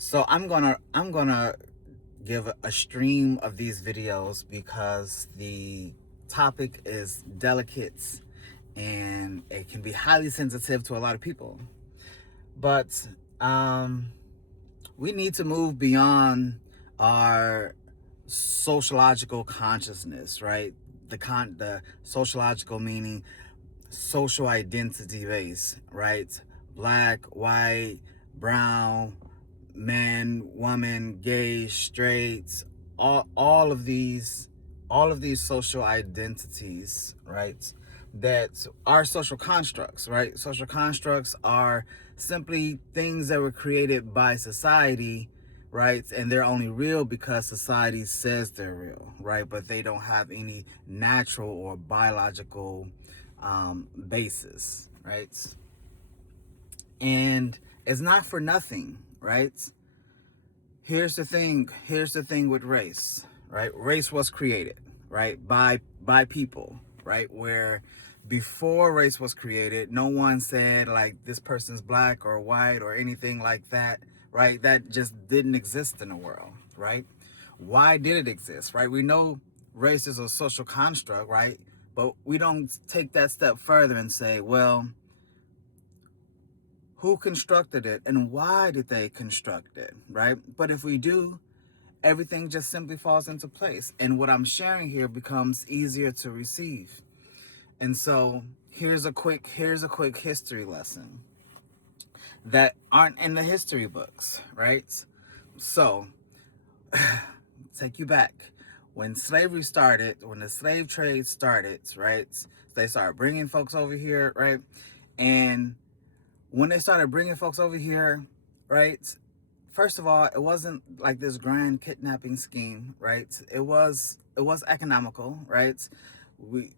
So I'm gonna give a stream of these videos because the topic is delicate and it can be highly sensitive to a lot of people. But um, we need to move beyond our sociological consciousness, right? The sociological meaning social identity base, right? Black, white, brown, man, woman, gay, straight, all of these social identities, right? That are social constructs, right? Social constructs are simply things that were created by society, right? And they're only real because society says they're real, right? But they don't have any natural or biological basis, right? And it's not for nothing, right? Here's the thing with race, right? Race was created, right, by people, right? Where before race was created, no one said like this person's black or white or anything like that, right? That just didn't exist in the world, right? Why did it exist, right? We know race is a social construct, right? But we don't take that step further and say, well, who constructed it and why did they construct it, right? But if we do, everything just simply falls into place. And what I'm sharing here becomes easier to receive. And so here's a quick history lesson that aren't in the history books, right? So take you back. When slavery started, when the slave trade started, right? They started bringing folks over here, right? And when they started bringing folks over here, right? First of all, it wasn't like this grand kidnapping scheme, right? It was economical, right? We,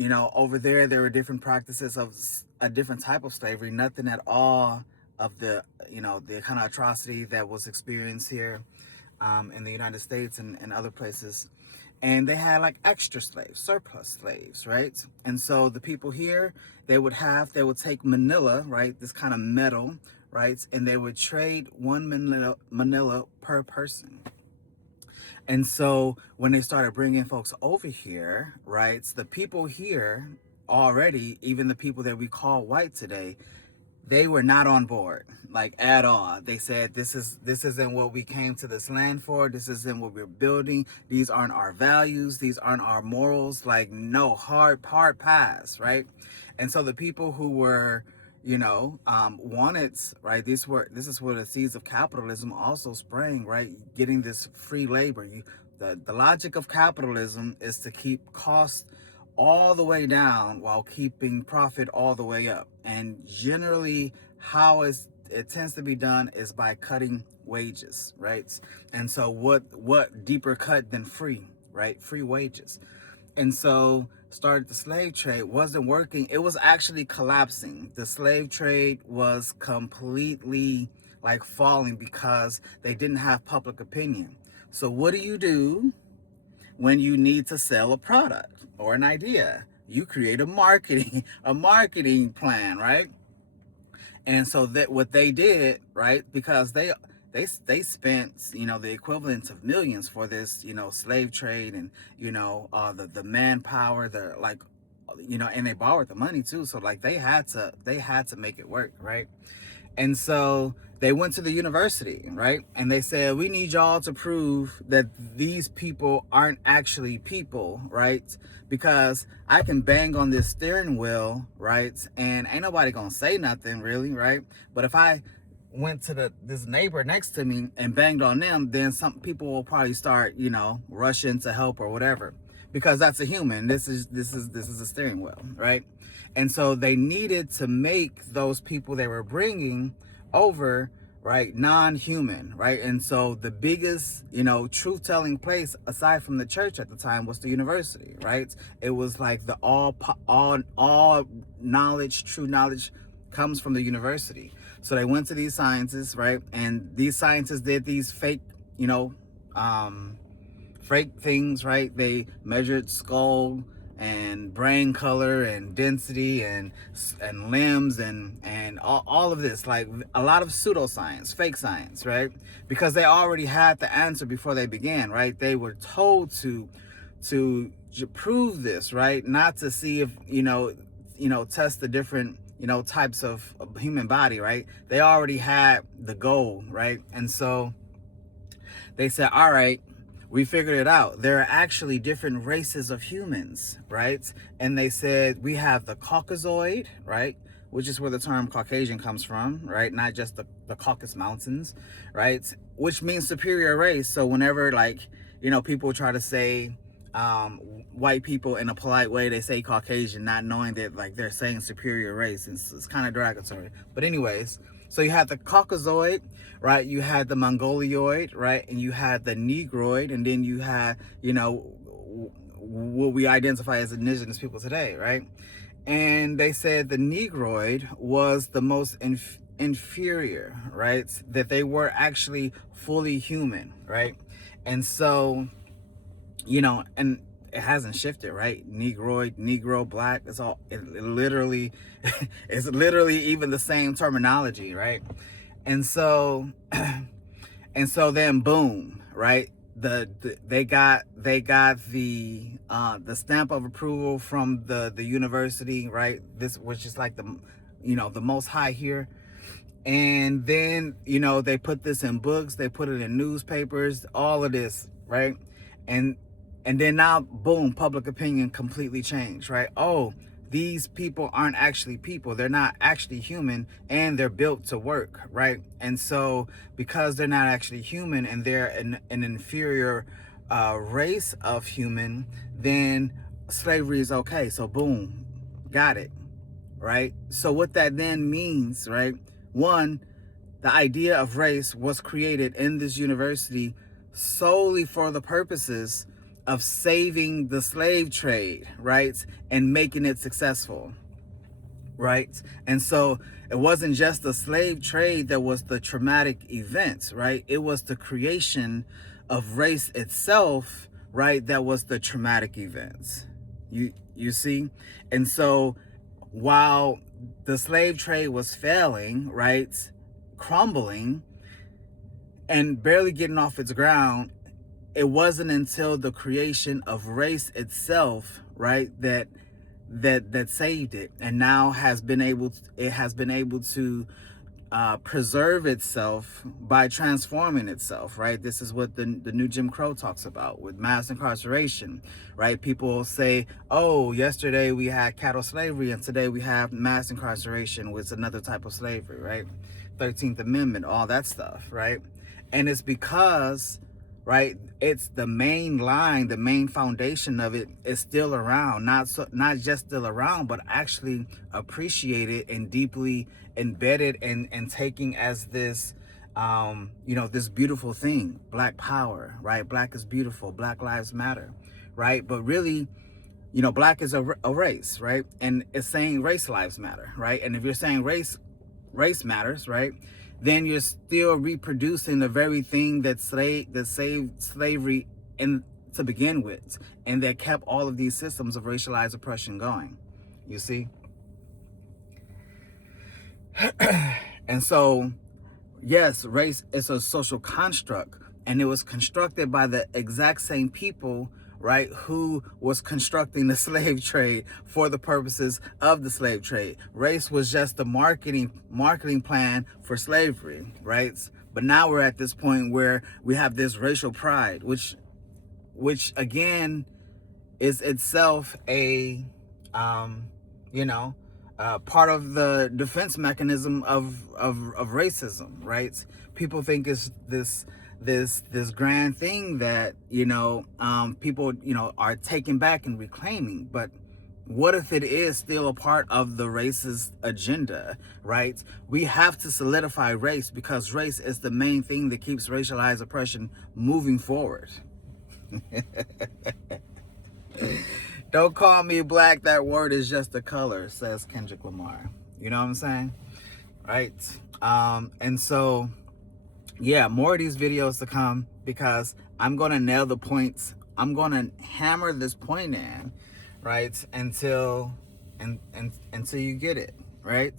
over there were different practices of a different type of slavery. Nothing at all of the kind of atrocity that was experienced here in the United States and other places. And they had like extra slaves, surplus slaves, right? And so the people here, they would take Manila, right? This kind of metal, right? And they would trade one Manila per person. And so when they started bringing folks over here, right? The people here already, even the people that we call white today, they were not on board, like at all. They said this isn't what we came to this land for. This isn't what we're building. These aren't our values. These aren't our morals. Like, no, hard pass, right? And so the people who were, wanted, right? This is where the seeds of capitalism also sprang, right? Getting this free labor. The logic of capitalism is to keep costs all the way down while keeping profit all the way up. And generally, how it tends to be done is by cutting wages, right? And so what deeper cut than free, right? Free wages. And so started the slave trade, wasn't working. It was actually collapsing. The slave trade was completely like falling because they didn't have public opinion. So what do when you need to sell a product or an idea? You create a marketing a marketing plan, right? And so that what they did, right? Because they spent, the equivalent of millions for this, slave trade, and the manpower, the like, and they borrowed the money too. So like they had to make it work, right? And so they went to the university, right? And they said, we need y'all to prove that these people aren't actually people, right? Because I can bang on this steering wheel, right? And ain't nobody gonna say nothing really, right? But if I went to this neighbor next to me and banged on them, then some people will probably start, rushing to help or whatever. Because that's a human. This is a steering wheel, right? And so they needed to make those people they were bringing over, right, non-human, right? And so the biggest, truth-telling place aside from the church at the time was the university, right? It was like the all knowledge, true knowledge comes from the university. So they went to these scientists, right? And these scientists did these fake, um, fake things, right? They measured skull and brain color and density and limbs and all of this, like a lot of pseudoscience, fake science, right? Because they already had the answer before they began, right? They were told to prove this, right? Not to see if, test the different, types of human body, right? They already had the goal, right? And so they said, all right, we figured it out. There are actually different races of humans, right? And they said we have the Caucasoid, right? Which is where the term Caucasian comes from, right? Not just the Caucasus Mountains, right? Which means superior race. So whenever, like, people try to say white people in a polite way, they say Caucasian, not knowing that, like, they're saying superior race. It's kind of derogatory. But anyways, so you had the Caucasoid, right? You had the Mongoloid, right? And you had the Negroid, and then you had, what we identify as indigenous people today, right? And they said the Negroid was the most inferior, right? That they were actually fully human, right? And so, and it hasn't shifted, right? Negroid, Negro, Black, it's literally even the same terminology, right? And so then boom, right? They got the stamp of approval from the university, right? This, which is like the most high here. And then, they put this in books, they put it in newspapers, all of this, right? And then now, boom, public opinion completely changed, right? Oh, these people aren't actually people. They're not actually human, and they're built to work, right? And so because they're not actually human and they're an inferior race of human, then slavery is okay. So boom, got it, right? So what that then means, right? One, the idea of race was created in this university solely for the purposes of saving the slave trade, right? And making it successful, right? And so it wasn't just the slave trade that was the traumatic event, right? It was the creation of race itself, right? That was the traumatic event. You see? And so while the slave trade was failing, right? Crumbling and barely getting off its ground, it wasn't until the creation of race itself, right, that saved it, and now has been able to preserve itself by transforming itself, right? This is what the new Jim Crow talks about with mass incarceration, right? People say, oh, yesterday we had chattel slavery and today we have mass incarceration, with another type of slavery, right? 13th Amendment, all that stuff, right? And it's because, right, it's the main line, the main foundation of it is still around, not just still around, but actually appreciated and deeply embedded and taking as this this beautiful thing, Black power, right? Black is beautiful, Black lives matter, right? But really, Black is a race, right? And it's saying race lives matter, right? And if you're saying race matters, right, then you're still reproducing the very thing that saved slavery to begin with, and that kept all of these systems of racialized oppression going. You see? And so, yes, race is a social construct, and it was constructed by the exact same people, right, who was constructing the slave trade for the purposes of the slave trade. Race was just the marketing plan for slavery, right? But now we're at this point where we have this racial pride, which again is itself a part of the defense mechanism of racism, right? People think it's this grand thing that people are taking back and reclaiming, but what if it is still a part of the racist agenda, right? We have to solidify race, because race is the main thing that keeps racialized oppression moving forward. Don't call me Black, that word is just a color, says Kendrick Lamar. You know what I'm saying? Right? And so, yeah, more of these videos to come, because I'm going to nail the points. I'm going to hammer this point in, right? Until you get it, right?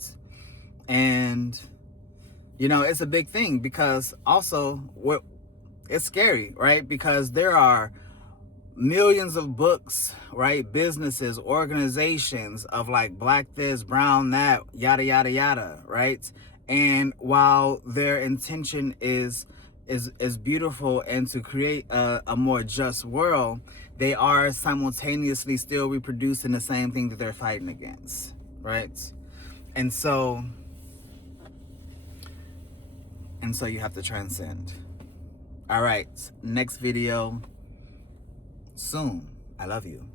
And it's a big thing, because also what it's scary, right? Because there are millions of books, right? Businesses, organizations of like black this, brown that, yada yada yada, right? And while their intention is beautiful and to create a more just world, they are simultaneously still reproducing the same thing that they're fighting against, right? And so you have to transcend. All right, next video soon. I love you.